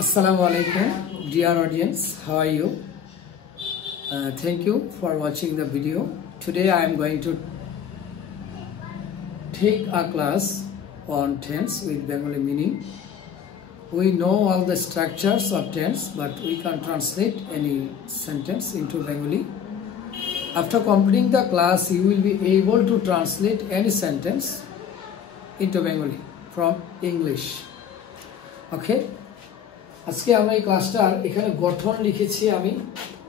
Assalamu alaikum, dear audience. How are you? Thank you for watching the video. Today I am going to take a class on tense with Bengali meaning. We know all the structures of tense, but we can't translate any sentence into Bengali. After completing the class, you will be able to translate any sentence into Bengali from English. Okay? আজকে আমরা এই ক্লাসটার এখানে গঠন লিখেছি আমি,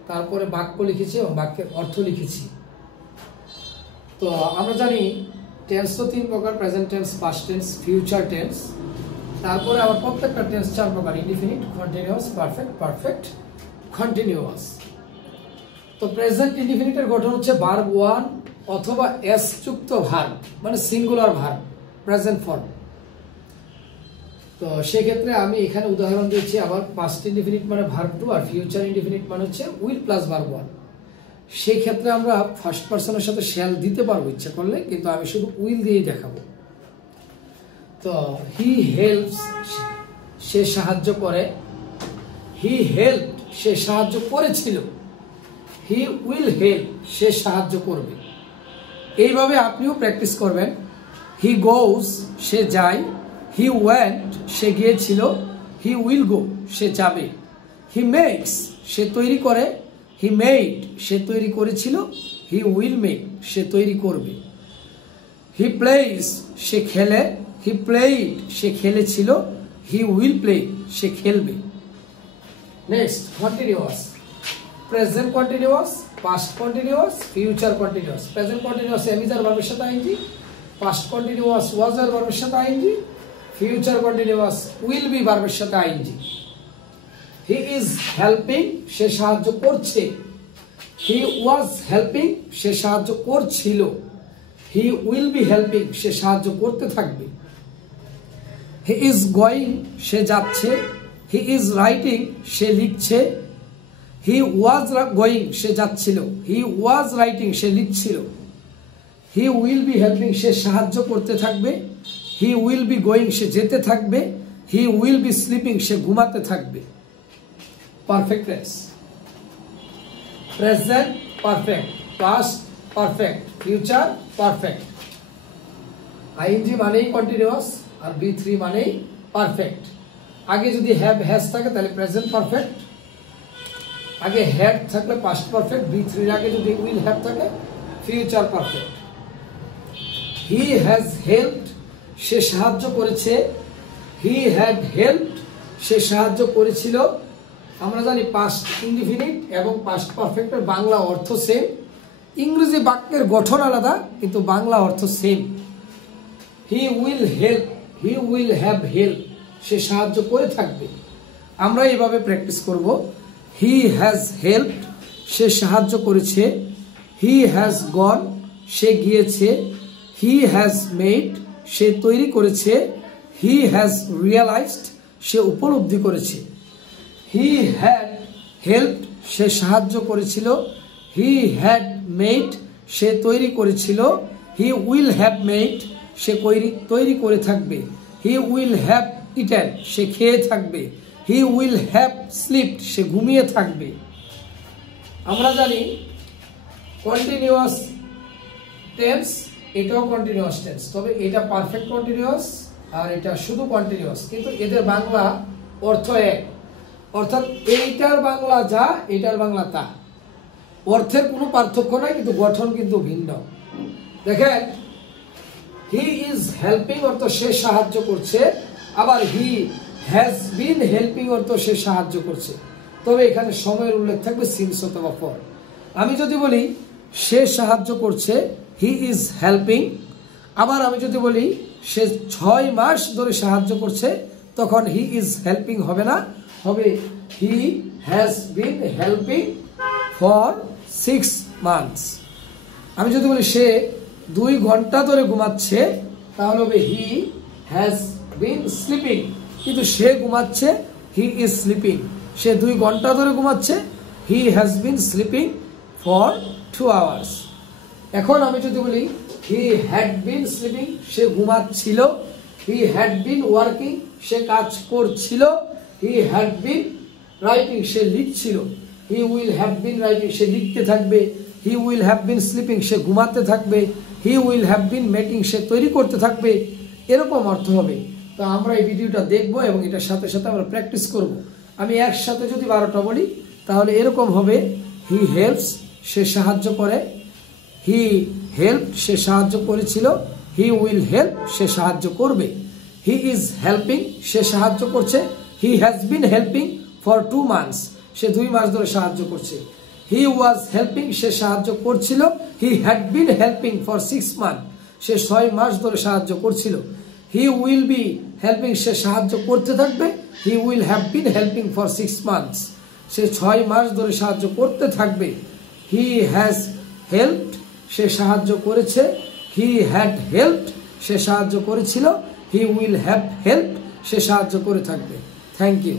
তারপরে বাক্য লিখেছি এবং বাক্যের অর্থ লিখেছি। তো আমরা জানি টেন্স তো তিন প্রকার: present tense, past tense, future tense. তারপরে আবার প্রত্যেকটা টেন্স চার প্রকার: indefinite, continuous, perfect, perfect continuous. তো প্রেজেন্ট ইনডিফিনিটের গঠন হচ্ছে ভার্ব ওয়ান অথবা এস যুক্ত ভার্ব, মানে সিঙ্গুলার ভার্ব, প্রেজেন্ট ফর্ম। তো সেই ক্ষেত্রে আমি এখানে উদাহরণ দিয়েছি। আবার পাস্ট ইনডিফিনিট মানে ভার্ব টু, আর ফিউচার ইনডিফিনিট মানে হচ্ছে উইল প্লাস ভার্ব ওয়ান। সেই ক্ষেত্রে আমরা ফার্স্ট পারসনের সাথে শ্যাল দিতে পারবো ইচ্ছা করলে, কিন্তু আমি শুধু উইল দিয়েই দেখাবো। তো হি হেল্পস, সে সাহায্য করে। হি হেল্প, সে সাহায্য করেছিল। হি উইল হেল্প, সে সাহায্য করবে। এইভাবে আপনিও প্র্যাকটিস করবেন। হি গোস, সে যায়। হি ওয়েন্ট, সে গিয়েছিল। হি উইল গো, সে যাবে। হি মেক্স, সে তৈরি করে। হি মেড, সে তৈরি করেছিল। হি উইল মেক, সে তৈরি করবে। হি প্লেস, সে খেলে। হি প্লেড, সে খেলেছিল। হি উইল প্লে, সে খেলবে। Next, continuous. Present continuous, past continuous, future continuous. Present continuous am is আর ভার্বের সাথে আইএনজি, পাস্ট কন্টিনিউয়াস ওয়াজ আর ভার্বের সাথে ING, future continuous will be ভার্বের সাথে আইএনজি। হি ইজ হেল্পিং, সে সাহায্য করছে। হি ওয়াজ হেল্পিং, সে সাহায্য করছিল। হি উইল বি হেল্পিং, সে সাহায্য করতে থাকবে। হি ইজ গোয়িং, সে যাচ্ছে। হি ইজ রাইটিং, সে লিখছে। হি ওয়াজ গোয়িং, সে যাচ্ছিল। হি ওয়াজ রাইটিং, সে লিখছিল। হি উইল বি হেল্পিং, সে সাহায্য করতে থাকবে। হি উইল বি গোয়িং, সে যেতে থাকবে। হি উইল বি স্লিপিং, সে ঘুমাতে থাকবে। Perfect tense. Present perfect, past perfect, future perfect. ING মানেই কন্টিনিউয়াস, আর বি3 মানেই পারফেক্ট। আগে যদি হ্যাভ হ্যাজ থাকে তাহলে প্রেজেন্ট পারফেক্ট, আগে হ্যাড থাকলে পাস্ট পারফেক্ট, বি3 আগে যদি উইল হ্যাভ থাকে future perfect. He has helped, সে সাহায্য করেছে। হি হ্যাড হেল্পড, সে সাহায্য করেছিল। আমরা জানি পাস্ট ইনডিফিনিট এবং পাস্ট পারফেক্টের বাংলা অর্থ সেম। ইংরেজি বাক্যের গঠন আলাদা, কিন্তু বাংলা অর্থ same. He will help, he will have help, সে সাহায্য করে থাকবে। আমরা এইভাবে প্র্যাকটিস করব। হি হ্যাজ হেল্পড, সে সাহায্য করেছে। হি হ্যাজ গন, সে গিয়েছে। হি হ্যাজ মেড, সে তৈরি করেছে। হি হ্যাজ রিয়েলাইজড, সে উপলব্ধি করেছে। হি হ্যাড হেল্পড, সে সাহায্য করেছিল। হি হ্যাড মেড, সে তৈরি করেছিল। হি উইল হ্যাভ মেড, সে তৈরি করে থাকবে। হি উইল হ্যাভ ইটেন, সে খেয়ে থাকবে। হি উইল হ্যাভ স্লিপড, সে ঘুমিয়ে থাকবে। আমরা জানি কন্টিনিউয়াস টেন্স, এটাও কন্টিনিউয়াস টেন্স, তবে এটা পারফেক্ট কন্টিনিউয়াস আর এটা শুধু কন্টিনিউয়াস, কিন্তু এদের বাংলা অর্থ এক। অর্থাৎ এইটার বাংলা যা, এটার বাংলা তা। অর্থের কোনো পার্থক্য নাই, কিন্তু গঠন কিন্তু ভিন্ন। দেখেন, হি ইজ হেল্পিং অর্থ সে সাহায্য করছে, আবার হি হ্যাজ বিন হেল্পিং অর্থ সে সাহায্য করছে। তবে এখানে সময়ের উল্লেখ থাকবে সিন্স অথবা ফর। আমি যদি বলি সে সাহায্য করছে, হি ইজ হেল্পিং। আবার আমি যদি বলি সে 6 মাস ধরে সাহায্য করছে, তখন হি ইজ হেল্পিং হবে না, হবে he has been helping for 6 months. আমি যদি বলি সে 2 ঘন্টা ধরে ঘুমাচ্ছে, তাহলে হবে হি হ্যাজ বিন স্লিপিং। কিন্তু সে ঘুমাচ্ছে, হি ইজ স্লিপিং। সে 2 ঘন্টা ধরে ঘুমাচ্ছে, he has been sleeping for 2 hours. এখন আমি যদি বলি হি হ্যাড বিন স্লিপিং, সে ঘুমাচ্ছিল। হি হ্যাড বিন ওয়ার্কিং, সে কাজ করছিল। হি হ্যাড বিন রাইটিং, সে লিখছিল। He will have been writing, সে লিখতে থাকবে। He will have been sleeping, সে ঘুমাতে থাকবে। He will have been making, সে তৈরি করতে থাকবে। এরকম অর্থ হবে। তো আমরা এই ভিডিওটা দেখব এবং এটার সাথে সাথে আমরা প্র্যাকটিস করব। আমি একসাথে যদি 12টা বলি তাহলে এরকম হবে, হি হেল্পস, সে সাহায্য করে। হি হেল্প, সে সাহায্য করেছিল। হি উইল হেল্প, সে সাহায্য করবে। হি ইজ হেল্পিং, সে সাহায্য করছে। He has been helping for 2 months, সে 2 মাস ধরে সাহায্য করছে। হি ওয়াজ হেল্পিং, সে সাহায্য করছিল। He had been helping for 6 months, সে 6 মাস ধরে সাহায্য করছিল। হি উইল বি হেল্পিং, সে সাহায্য করতে থাকবে। He will have been helping for 6 months, সে 6 মাস ধরে সাহায্য করতে থাকবে। হি হ্যাজ হেল্পড, সে সাহায্য করেছে। হি হ্যাড হেল্পড, সে সাহায্য করেছিল। হি উইল হ্যাভ হেল্পড, সে সাহায্য করে থাকবে। Thank you.